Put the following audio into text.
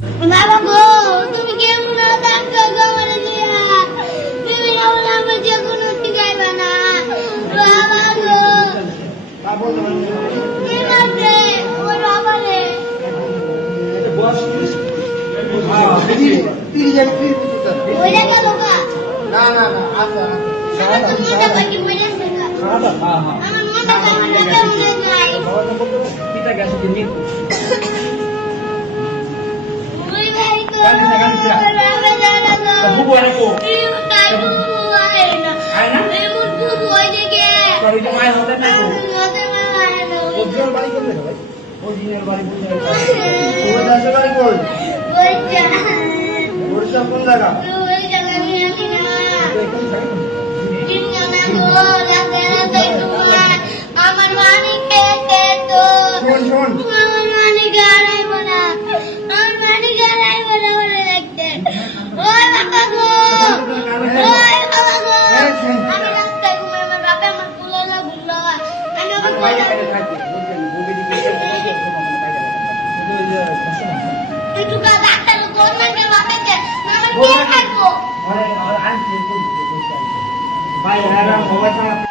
বাবা গো তুমি কেমন থাকছো আমার দিয়া তুমি কেমন আমার যে কোনো শিখাইবা না বাবা গো কি করছে ওর বাবা রে ওইটা গেল গা না না না আচ্ছা আমার তো মনটা বাকি মরে গেছে আমার মনটা মরে যায় পিতা গেছে দিন ওই ভাই তো বুবু আরে কো তাই বুবু আয় না এই বুবু ওই দিকে তোর তো মায়ের হতে না কো ওদের মা আয় না ওর বাড়ি কোথায় ভাই ওর বাড়ি কোথায় ওর দাসের বাড়ি কই ওই যা ওর সব কোন জায়গা ওই জায়গা নিয়ে আমি না চিন্তা না গো রাতে রাতে তোমার আমার মানি খেতে তো শোন আমার মানি গাড়াইব না আমার মানি গাড়াইব না বলে রাখতে ওই বাবা গো ওই বাবা গো আমি রাস্তায় ঘুমাই আমার বাবা আমার কুলে না ঘুমলো আমি ওকে কইলাম একটু ডাক্তার গভর্নমেন্টের মাথাতে আমার কি থাকবো ভাই